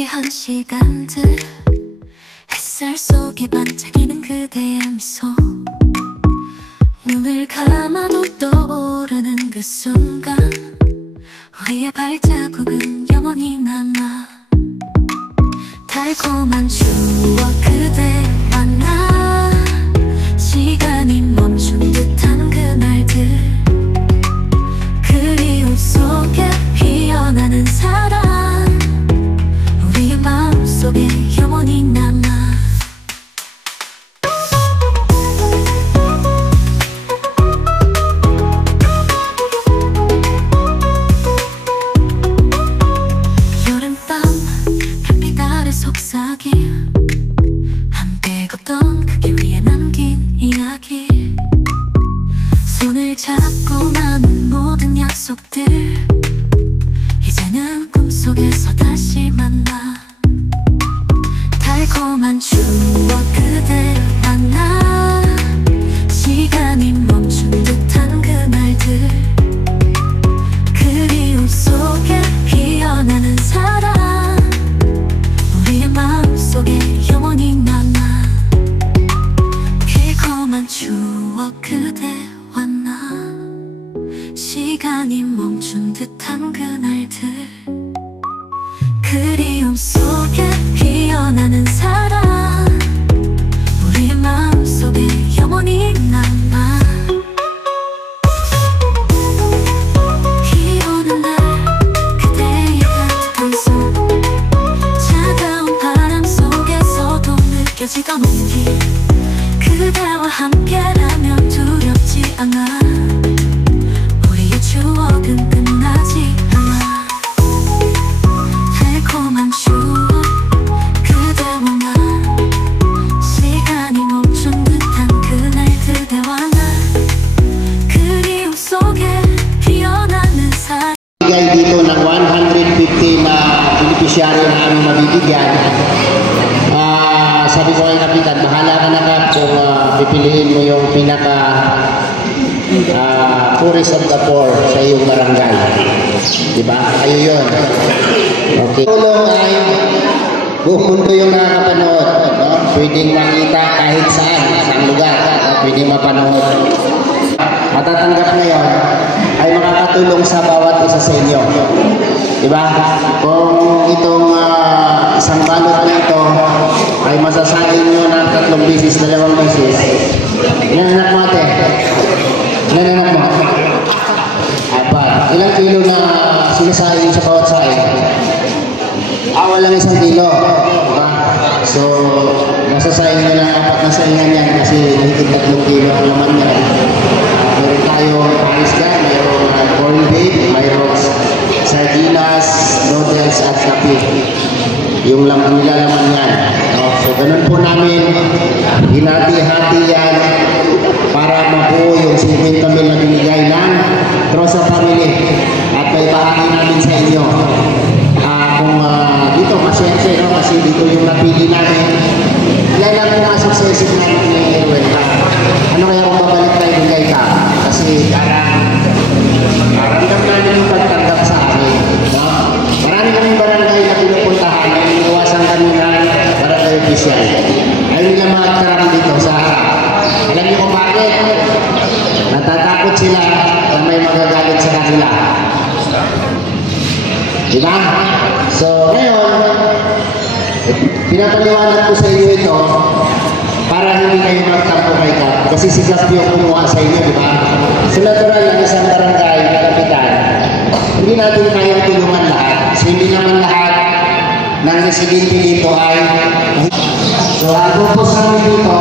함께한 시간들, 햇살 속에 반짝이는 그대의 미소, 눈을 감아도 떠오르는 그 순간, 우리의 발자국은 영원히 남아. 달콤한 추억 그대와 나, 시간이 멈춘 듯한 그날들, 그리움 속에 피어나는 사랑, 우리의 마음속에 영원히 남아. 여름밤 별빛 아래 속삭임, 함께 걷던 그 길 위에 남긴 이야기, 손을 잡고 나눈 모든 약속들, 이제는 꿈속에서 다시 만나. 달콤한 추억 그대와 나, 시간이 멈춘 듯한 그날들, 그리움 속에 피어나는 사랑, 우리의 마음속에 영원히 남아. 달콤한 추억 그대와 나, 시간이 멈춘 듯한 그날들, 그리움 속에 피어나는 사랑, 우리의 마음속에 영원히 남아. 비 오는 날 그대의 따뜻한 손, 차가운 바람 속에서도 느껴지던 온기, 그대와 함께라면 두렵지 않아. 우리의 추억은 끝나지 않아. 달콤한 추억 그대와 나, 시간이 멈춘 듯한 그날 그대와 나, 그리움 속에 피어나는 사랑. Bigay dito ng 150 na beneficiary na aming mabibigyan. Sabi ko kay Kapitan, bahala ka na Kap kung pipiliin mo yung pinaka poorest of the poor sa iyong barangay. Diba? Kayo yun. Okay. Tulong ay buong mundo yung nakakapanood. No? Pwedeng makita kahit saan lugar. Pwedeng mapanood. Matatanggap ngayon ay makakatulong sa bawat isa sa inyo. Diba? Kung itong isang balot na ito ay masasain nyo ng 3 beses, 2 beses. Ilan anak mo ate? Ilan anak mo? 4. Ilang kilo na sinasain sa bawat sain? Walang 1 kilo. Diba? So, masasain nyo ng 4 na saingan yan kasi higit 3 kilo ang laman yan. Meron tayong parisda, mayroong corned beef, mayroong sardinas, noodles at kape. Yung nilalaman yan. So, ganun po namin hinati-hati yan para mabuo yung 50 mil na binigay ng Rosa Family at may bahagi namin sa inyo. Kung dito, masente, no? Kasi dito yung napili namin. Ilan lang pumasok sa isip namin ni Erwin. Ano kaya kung babalik tayo bigay ka? Kasi ramdam namin yung pagtanggap sa amin. No? Marami kaming barangay na pinupuntahan na iniwasan kami na barangay official. Ayun nila mga karam dito sa harap. Alam niyo kung bakit? Natatakot sila na may magagalit sa kanila. Diba? So, ngayon, pinapaliwanag ko sa inyo ito para hindi kayo magtampo kay Kap. Kasi si Kap yung kumuha sa inyo, diba? So, natural ang isang barangay na kapitan, hindi natin kayang tulungan lahat. So, hindi naman lahat ng residente dito ay so, ang purpose namin dito,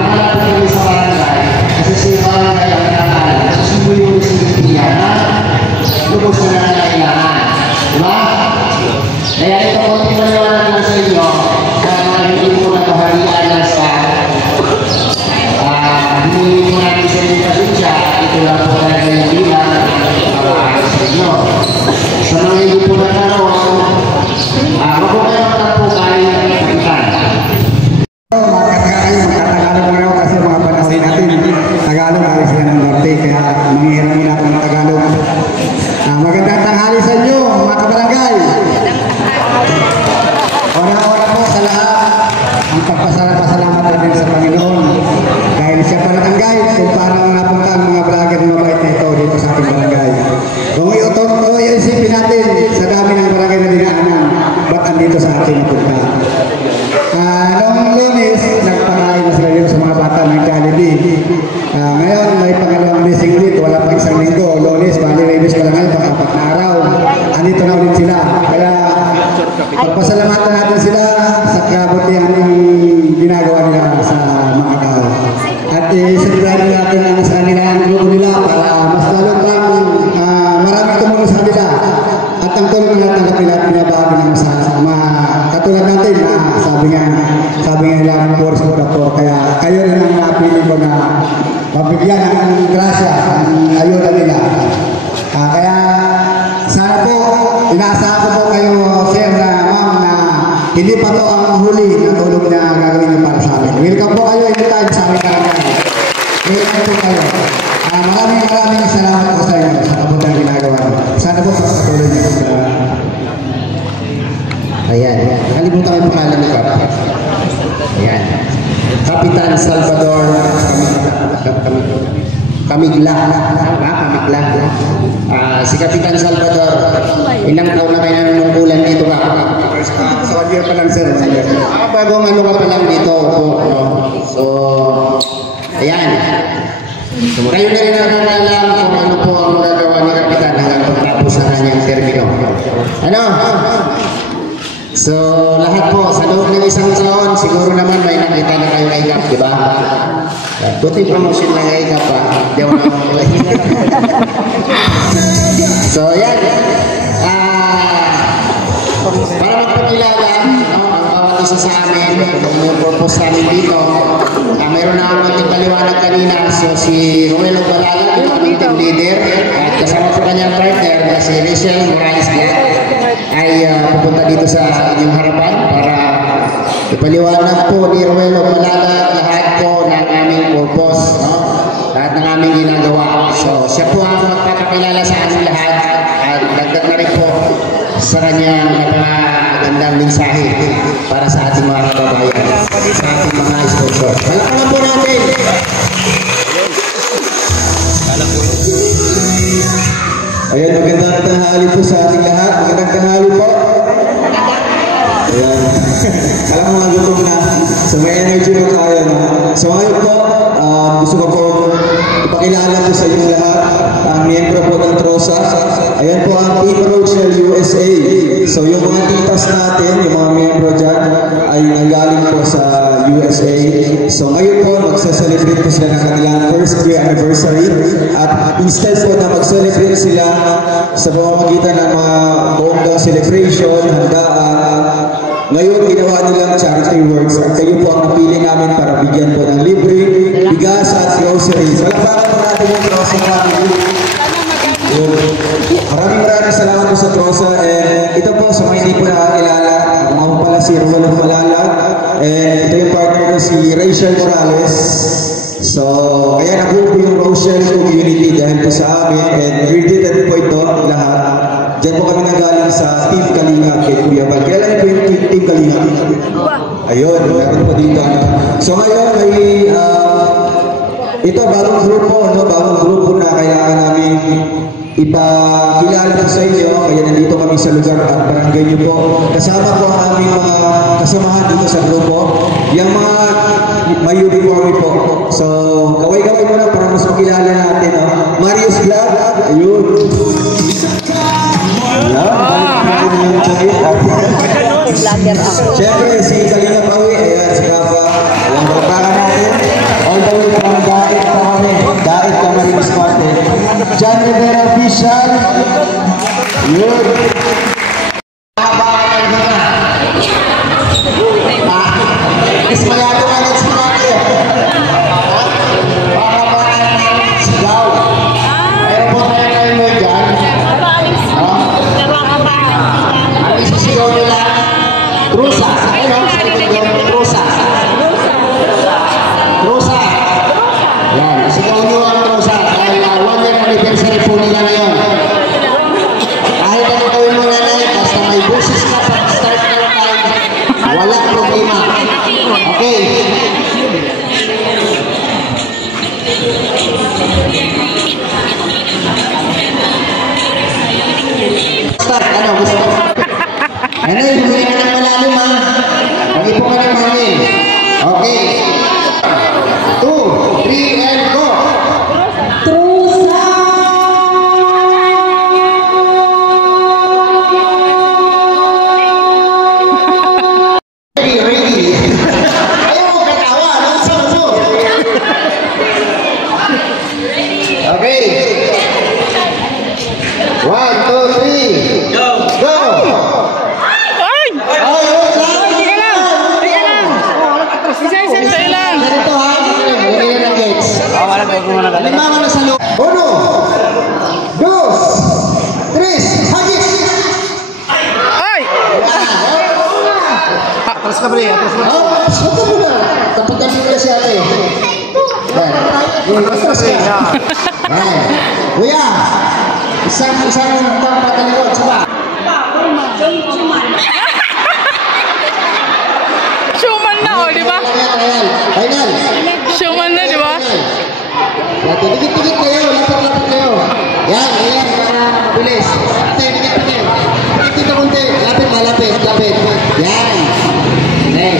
lumalapit kami sa barangay kasi si barangay ang nakakala. Susunod yung residente niya na lubos na nangangailangan. Diba? Kaya ito po, pinaliwanag lang sa inyo kaya hindi po nagpahalian lang sa hindi mo natin sa inyo pasensya. Ito lang po talaga yung bilang sa inyo. Sa mga hindi po nagkaroon guide kung paano napunta ang mga vlogger na mabait na ito dito sa ating barangay. Kung iisipin natin sa dami ng barangay na dinaanan, ba't andito sa ating napunta? Noong Lunes, nagpakain na sila dito sa mga bata ng Jollibee. Ngayon, may pangalawang blessing ulit, wala pa isang linggo. Lunes, bali Reyes pa lang ngayon, pang-apat na araw. Andito na ulit sila. Kaya, pagpasalamatan natin sila sa kabutihan ng ginagawa nila sa Macau. At isagdahin natin ang sa kanila ang grupo nila para mas lalo pang maraming tumulong sa kanila. At ang tulong na natanggap nila at pinabago ng sa katulad natin na sabi nga nila ng Boris Modator. Kaya kayo rin ang napili ko na mabigyan ng grasya, ang ayuda nila. Kaya sana po, inaasahan ko po kayo, sir, na ma'am, na hindi pa to ang huli na tulong na gagawin niyo para sa amin. Welcome po kayo anytime sa aming barangay. Welcome po kayo. Maraming salamat po sa inyo sa kabutang ginagawa niyo. Sana po pagpatuloy niyo po sa... Ayan. Nakalimutan ko yung pangalan ni Kap. Ayan. Kapitan Salvador Camigla. Camigla. Si Kapitan Salvador, ilang taon na kayo nanunungkulan dito ka? Sa year pa lang, sir. Bagong ano ka pa lang dito. So, ayan. Kayo na rin nakakalam kung ano po ang magagawa ni Kapitan hanggang pagtapos na kanyang termino. Ano? So, lahat po, sa loob ng isang taon, siguro naman may nakita na kayo kay Kap, di ba? Buti promotion na kay Kap, ha? Di ako naman. So, yan. Para magpakilala, no, ang bawat isa sa amin, kung yung purpose namin dito, mayroon na akong ating paliwanag kanina. So, si Ruel Ogbalala, ito aming team leader, at kasama po kanyang partner na si Rachel Morales ay pupunta dito sa inyong harapan para ipaliwanag po ni Ruel Ogbalala lahat po ng aming purpose, no? Lahat ng aming ginagawa. So, siya po ang magpapakilala sa ating lahat at dagdag na rin po sa kanyang napakagandang mensahe para sa ating mga kababayan, sa ating mga sponsor. Palakpakan po natin! Ayan, magandang tanghali po sa ating lahat. Magandang tanghali po. Ayan. Alam mo nga gutom na. So may energy na tayo. No? So ngayon po, gusto ko po ipakilala po sa inyong lahat ang miyembro po ng TROSA. Ayan po ang Team Rochelle USA. So yung mga titas natin, yung mga miyembro dyan, ay nanggaling po sa USA. So ngayon po, magsa-celebrate po sila ng kanilang first year anniversary. At instead po na mag-celebrate sila sa pamamagitan ng mga bonggang celebration, handaan, ngayon ginawa nilang charity works at kayo po ang napili namin para bigyan po ng libre, bigas at groceries. Palakpakan po natin yung TROSA family. Maraming salamat po sa TROSA, and ito po sa mga hindi po nakakilala, ako po pala si Ruel Ogbalala, and ito yung partner ko si Rachel Morales. So, kaya nabuo po yung Rochelle community dahil po sa amin, and repeated po ito lahat. Diyan po kami nanggaling sa Team Kalinga kay Kuya Val. Kaya lang po yung Team Kalinga. Ayun, meron po dito. So ngayon, may ito bagong grupo, no? Bagong grupo na kailangan namin ipakilala po sa inyo. Kaya nandito kami sa lugar at barangay niyo po. Kasama po ang aming mga kasamahan dito sa grupo. Yung mga may uniforme po. So, kaway-kaway muna para mas makilala natin. No? Marius Vlog, ayun. Siyempre, si Kalinga Pawi, ayan, si Kafa. Ayan, palakpakan natin. All the way from Dait pa kami. Dait ka Marinos Martin. John Rivera Official. Yun. Ismayado ka na si Maki. Para pa sigaw. Meron po tayo kayo mo dyan. Ang isisigaw nila, Trusa. Ayun, Trusa. Trusa. Yan, isigaw nyo ang Trusa. Dahil 1 year anniversary po nila ngayon. Kahit ano gawin mo na basta may busis ka pag-start ng time, walang problema. Okay. Halimbawa na sa loob. 1, 2, 3, hagis! Ay! Atras ka, pre. Atras ka. Saka mo na. Tapat-tapat mo na siya, ate. Atras ka. Kuya, isang patalikod. Saba. Showman na, oh, di ba? Final. Showman na, di ba? Dikit-dikit kayo. Lapit-lapit kayo. Yan. Para mabilis. Ate, dikit kayo. Dikit konti. Lapit. Yan. Okay.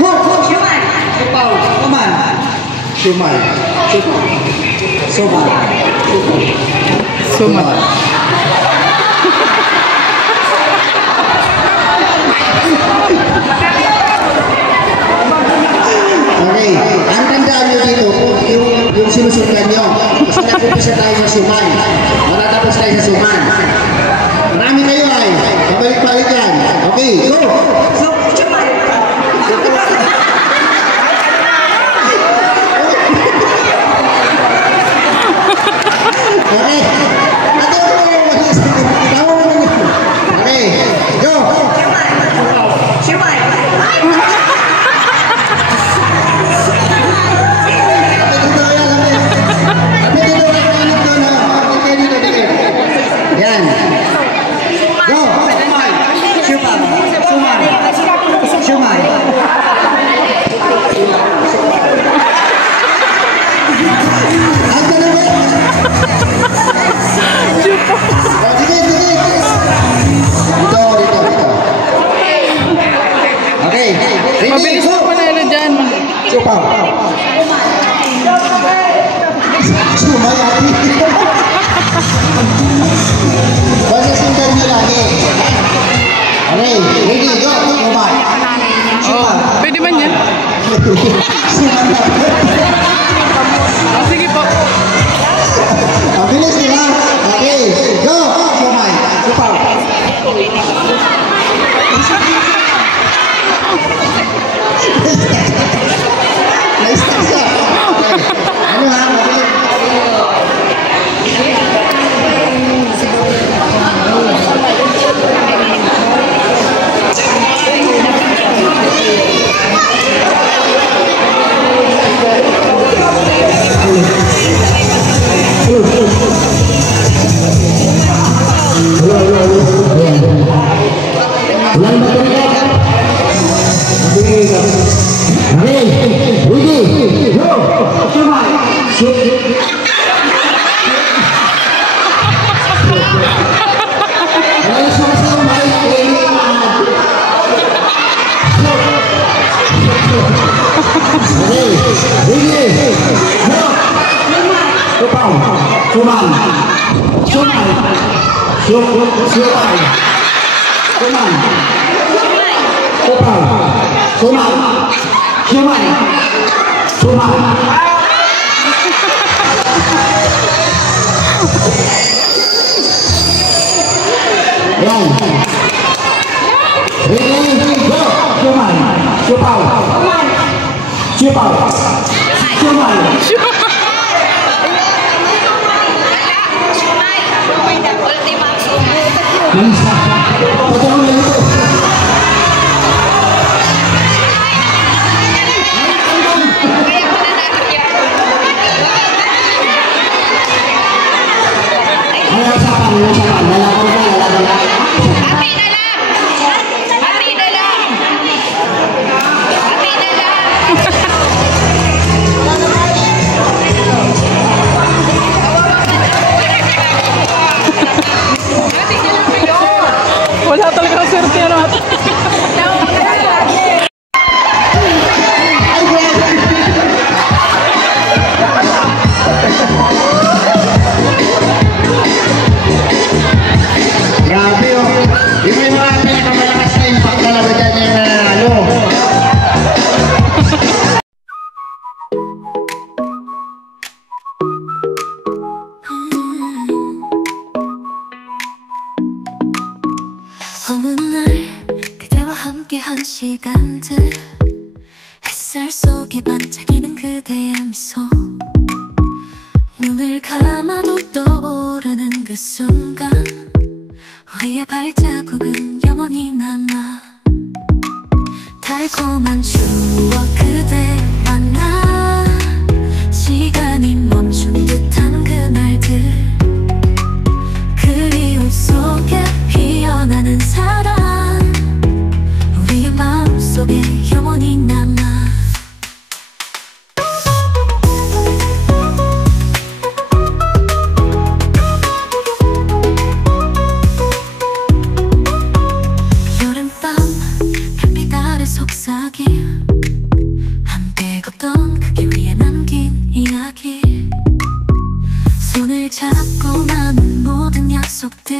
Go! Shumay. Ipaw. Kuman. Shumay. Suman. Okay. Ang tandaan nyo dito, yung sinusundan nyo. Kasi nag-upisa tayo sa suman. Matatapos tayo sa suman. Marami kayo ay. Pabalik-balik yan. Okay, go! Okay. Okay, go! Yan. Go! Shumay. Ito na ba? Dito. Okay. Mabilis na panalo dyan. Chupaw. Shumay ati. Basta sundan nyo lagi. Okay, ready, go. Shumay. Oh, pwede man yan. Sige po. Ang bilis nila. Okay, go. Shumay. Chupaw. Na-stuck siya. Ano ha? Wala talaga swerte ano. Grabe oh. Yung may mga pinakamalakas na impact talaga dyan yung ano. 어느 날 그대와 함께한 시간들 햇살 속에 반짝이는 그대의 미소 눈을 감아도 떠오르는 그 순간 우리의 발자국은 영원히 남아 달콤한 추억 그대와 나 시간이 멈춘 듯한 그날들 그리움 속에 피어나는 사랑 우리의 마음속에 영원히 남아 여름밤 햇빛 아래 속삭임 함께 걷던 그 길 위에 남긴 이야기 손을 잡고 나눈 모든 약속들